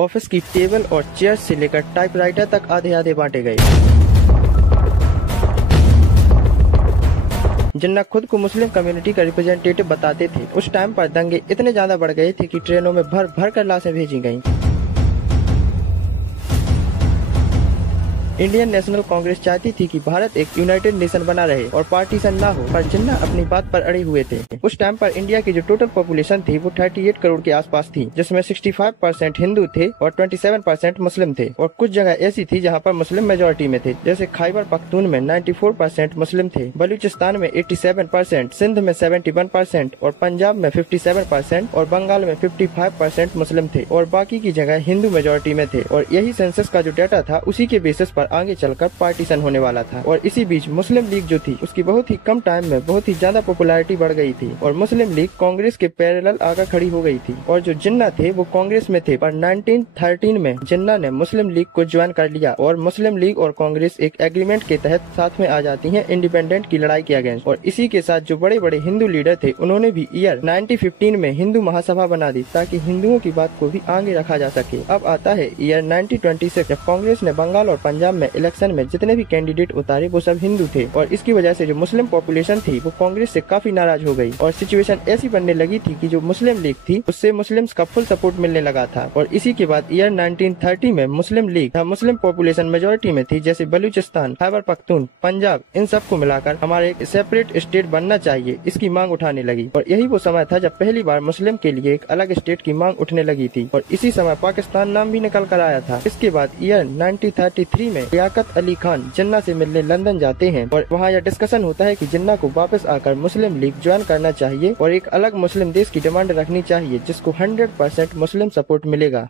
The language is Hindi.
ऑफिस की टेबल और चेयर से लेकर टाइपराइटर तक आधे आधे बांटे गए। जिन्ना खुद को मुस्लिम कम्युनिटी का रिप्रेजेंटेटिव बताते थे। उस टाइम पर दंगे इतने ज्यादा बढ़ गए थे कि ट्रेनों में भर भर कर लाशें भेजी गईं। इंडियन नेशनल कांग्रेस चाहती थी कि भारत एक यूनाइटेड नेशन बना रहे और पार्टीशन ना हो, पर जिन्ना अपनी बात पर अड़े हुए थे। उस टाइम पर इंडिया की जो टोटल पॉपुलेशन थी वो 38 करोड़ के आसपास थी, जिसमें 65% हिंदू थे और 27% मुस्लिम थे। और कुछ जगह ऐसी थी जहां पर मुस्लिम मेजोरिटी में थे, जैसे खैबर पख्तून में 94% मुस्लिम थे, बलूचिस्तान में 87%, सिंध में 71% और पंजाब में 57% और बंगाल में 55% मुस्लिम थे और बाकी की जगह हिंदू मेजोरिटी में थे। और यही सेंसस का जो डाटा था उसी के बेसिस पर आगे चलकर पार्टीशन होने वाला था। और इसी बीच मुस्लिम लीग जो थी उसकी बहुत ही कम टाइम में बहुत ही ज्यादा पॉपुलैरिटी बढ़ गई थी और मुस्लिम लीग कांग्रेस के पैरेलल आकर खड़ी हो गई थी। और जो जिन्ना थे वो कांग्रेस में थे, पर 1913 में जिन्ना ने मुस्लिम लीग को ज्वाइन कर लिया और मुस्लिम लीग और कांग्रेस एक एग्रीमेंट के तहत साथ में आ जाती है इंडिपेंडेंट की लड़ाई के अगेंस्ट। और इसी के साथ जो बड़े बड़े हिंदू लीडर थे उन्होंने भी ईयर 1915 में हिंदू महासभा बना दी ताकि हिंदुओं की बात को भी आगे रखा जा सके। अब आता है ईयर 1926, जब कांग्रेस ने बंगाल और पंजाब में इलेक्शन में जितने भी कैंडिडेट उतारे वो सब हिंदू थे और इसकी वजह से जो मुस्लिम पॉपुलेशन थी वो कांग्रेस से काफी नाराज हो गई और सिचुएशन ऐसी बनने लगी थी कि जो मुस्लिम लीग थी उससे मुस्लिम्स का फुल सपोर्ट मिलने लगा था। और इसी के बाद ईयर 1930 में मुस्लिम लीग मुस्लिम पॉपुलेशन मेजोरिटी में थी, जैसे बलूचिस्तान, खैबर पख्तून, पंजाब, इन सबको मिलाकर हमारे एक सेपरेट स्टेट बनना चाहिए, इसकी मांग उठाने लगी। और यही वो समय था जब पहली बार मुस्लिम के लिए एक अलग स्टेट की मांग उठने लगी थी और इसी समय पाकिस्तान नाम भी निकल कर आया था। इसके बाद ईयर 1933 में लियाकत अली खान जिन्ना से मिलने लंदन जाते हैं और वहाँ यह डिस्कशन होता है कि जिन्ना को वापस आकर मुस्लिम लीग ज्वाइन करना चाहिए और एक अलग मुस्लिम देश की डिमांड रखनी चाहिए जिसको 100% मुस्लिम सपोर्ट मिलेगा।